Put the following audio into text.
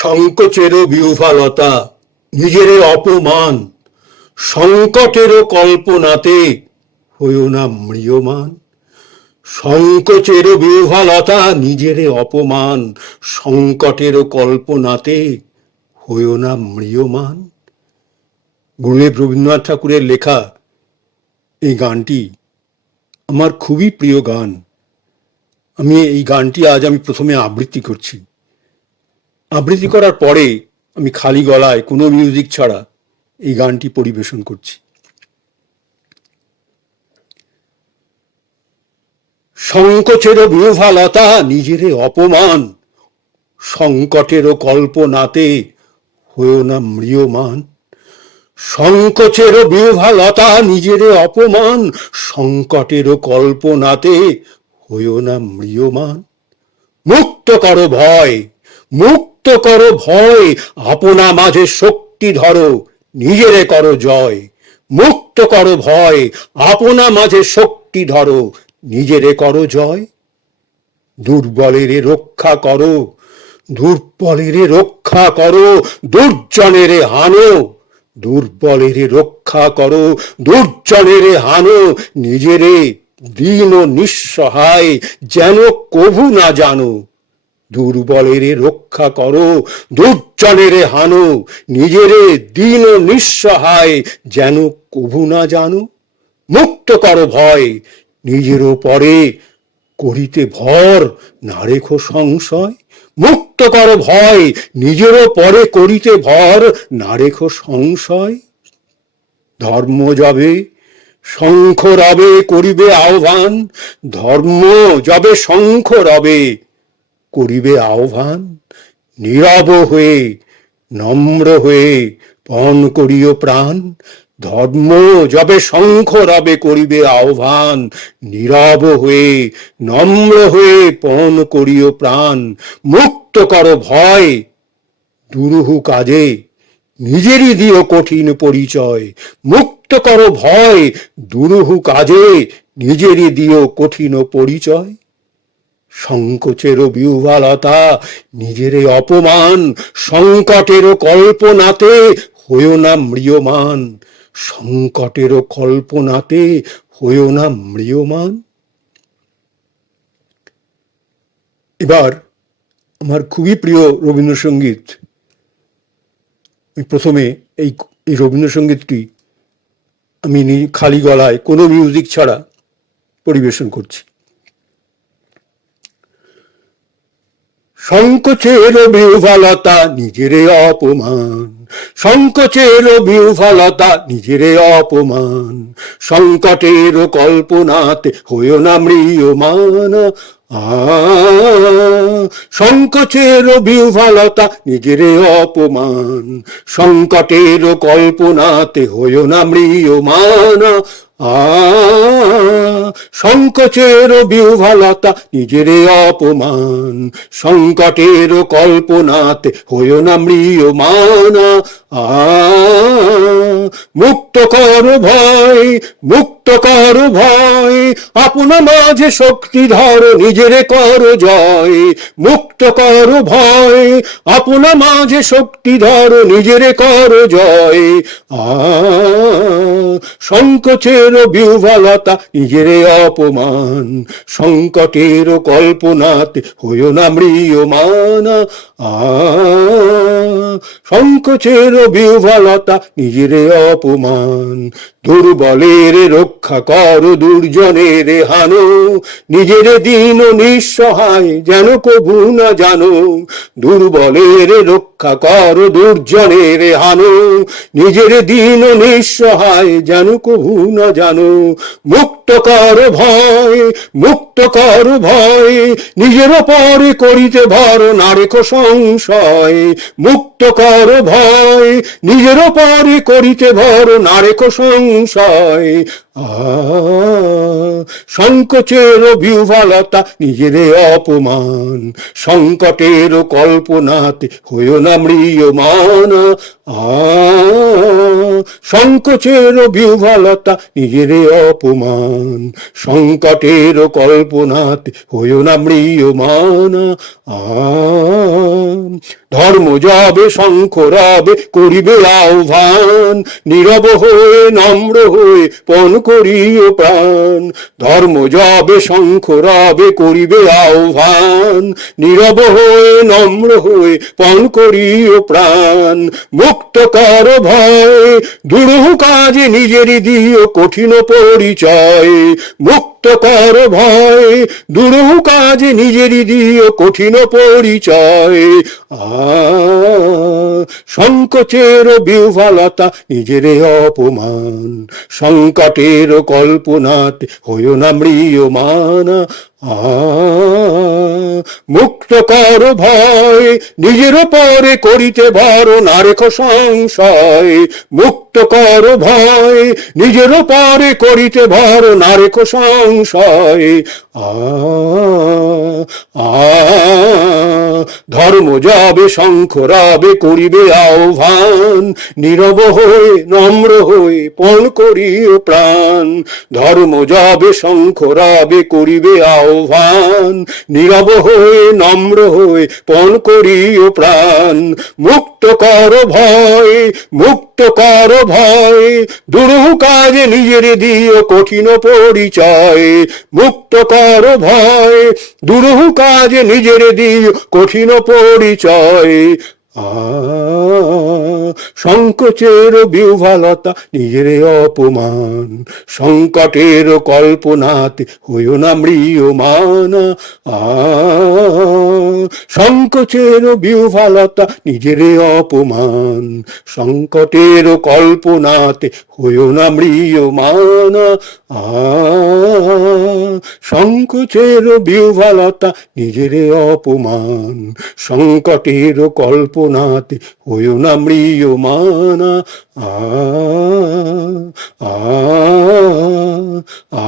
সংকোচেরও বিহ্বলতা, নিজেরে অপমান, সংকটেরও কল্পনাতে হইও না ম্রিয়মান। সংকোচেরও বিহ্বলতা, নিজেরে অপমান, সংকটেরও কল্পনাতে হইও না ম্রিয়মান। গুরুদেব রবীন্দ্রনাথ ঠাকুরের লেখা এই গানটি আমার খুবই প্রিয় গান। আমি এই গানটি আজ প্রথমে আবৃত্তি করছি। আবৃত্তি করার পরে আমি খালি গলায় কোনো মিউজিক ছাড়া এই গানটি পরিবেশন করছি। সংকোচেরও বিহ্বলতা, নিজেরে অপমান, সংকটেরও কল্পনাতে হইও না ম্রিয়মান। সংকোচেরও বিহ্বলতা, নিজেরে অপমান, সংকটেরও কল্পনাতে হইও না ম্রিয়মান। মুক্ত করো ভয়, মুক্ত করো ভয়, আপনা মাঝে শক্তি ধরো, নিজেরে করো জয়। মুক্ত করো ভয়, আপনা মাঝে শক্তি ধরো, নিজেরে করো জয়। দুর্বলেরে রক্ষা করো, দুর্বলেরে রক্ষা করো, দুর্জনেরে হানো। দুর্বলেরে রক্ষা করো, দুর্জনেরে হানো, নিজেরে দীন ও নিঃসহায় যেন কভু না জানো। দুর্বলেরে রক্ষা করো, দুর্জনেরে হানো, নিজেরে দীন ও নিঃসহায় যেন কভু না জানো। মুক্ত করো ভয়, নিজের পরে করিতে ভর, না রেখো সংশয়। মুক্ত করো ভয়, নিজের পরে করিতে ভর, না রেখো সংশয়। ধর্ম যবে শঙ্খ রবে করিবে আহ্বান, ধর্ম যবে শঙ্খ রবে করিবে আহ্বান। নীরব হয়ে নম্র হয়ে পণ করিও প্রাণ, ধর্ম যবে শঙ্খ রবে করিবে আহ্বান। নীরব হয়ে নম্র হয়ে পণ করিও প্রাণ। মুক্ত করো ভয়, দুরূহ কাজে নিজেরই দিও কঠিন পরিচয়। মুক্ত করো ভয়, দুরূহ কাজে নিজেরই দিও কঠিন পরিচয়। সংকোচেরও বিহ্বলতা, নিজেরে অপমান, সংকটেরও কল্পনাতে হইও না ম্রিয়মান। সংকটেরও কল্পনাতে হইও না ম্রিয়মান। এবার আমার খুবই প্রিয় রবীন্দ্রসঙ্গীত, প্রথমে এই রবীন্দ্রসঙ্গীতটি আমি খালি গলায় কোনো মিউজিক ছাড়া পরিবেশন করছি। সংকোচেরও বিহ্বলতা, নিজেরে অপমান, সংকোচেরও বিহ্বলতা, নিজেরে অপমান, সংকটেরও কল্পনাতে হইও না ম্রিয়মান। সংকোচেরও বিহ্বলতা, নিজেরে অপমান, সংকটেরও কল্পনাতে হইও না ম্রিয়মান। সংকোচেরও বিহ্বলতা, নিজেরে অপমান, সংকটেরও কল্পনাতে হইও না ম্রিয়মান। মুক্ত করো ভয়, মুক্ত করো ভয়, আপনা মাঝে শক্তি ধরো, নিজেরে করো জয়। মুক্ত করো ভয়, আপনা মাঝে শক্তি ধরো, নিজেরে করো জয়। সংকোচেরও বিহ্বলতা, নিজেরে অপমান, সংকটেরও কল্পনাতে হইও না ম্রিয়মান। সংকোচেরও বিহ্বলতা, নিজেরে অপমান, দুর্বলের রক্ষা করো, দুর্জনের হানো, নিজেরে দীন ও নিঃসহায় যেন কভু না জানো। দুর্বলের রক্ষা করো, দুর্জনের হানো, নিজেরে দীন ও নিঃসহায় যেন কভু না জানো। মুক্ত করো ভয়, মুক্ত করো ভয়, নিজের পরে করিতে ভর, না রেখো সংশয়। মুক্ত করো ভয়, নিজের পরে করিতে ভর, না রেখো সংশয়। সংকোচের বিহ্বলতা নিজেরে অপমান, সংকটের কল্পনাতে হইও না ম্রিয়মান। সংকোচের বিহ্বলতা নিজেরে অপমান, সংকটের কল্পনাতে হইও না ম্রিয়মান। ধর্ম যাবে শঙ্খ রবে করিবে আহ্বান, নীরব হয়ে নম্র হয়ে পণ করিও প্রাণ। ধর্ম যাবে শঙ্খ রবে করিবে আহ্বান, নীরব হয়ে নম্র হয়ে পণ করিও প্রাণ। মুক্ত কর ভয়, দুরূহ কাজে নিজেরই দিও কঠিন পরিচয়। মুক্ত কর ভয়, দুরূহ কাজে নিজেরই দিও কঠিন পরিচয়। সংকোচের বিহ্বলতা নিজেরে অপমান, সংকটের কল্পনাতে হইও না ম্রিয়মান। মুক্ত কর ভয়, নিজের পরে করিতে ভর না রেখো সংশয়। মুক্ত কর ভয়, নিজের পরে করিতে ভর না রেখো সংশয়। ধর্ম যাবে শঙ্খ রবে করিবে আহ্বান, নীরব হয়ে নম্র হয়ে পণ করিও প্রাণ। ধর্ম যাবে শঙ্খ রবে করিবে আহ্বান, নীরব হয়ে নম্র হয়ে পণ করিও প্রাণ। মুক্ত কর ভয়, মুক্ত কর ভয়, দুরূহ কাজে নিজের দিও কঠিন পরিচয়। মুক্ত কর ভয়, দুরূহ কাজে নিজের দিও কঠিন পরিচয়। সংকোচের বিহ্বলতা নিজেরে অপমান, সংকটের কল্পনাতে হইও না ম্রিয়মান। সংকোচের বিহ্বলতা নিজেরে অপমান, সংকটের কল্পনাতে হইও না ম্রিয়মান। সংকোচের বিহ্বলতা নিজেরে অপমান, সংকটের কল্পনাতে হইও না ম্রিয়মান। আ আ আ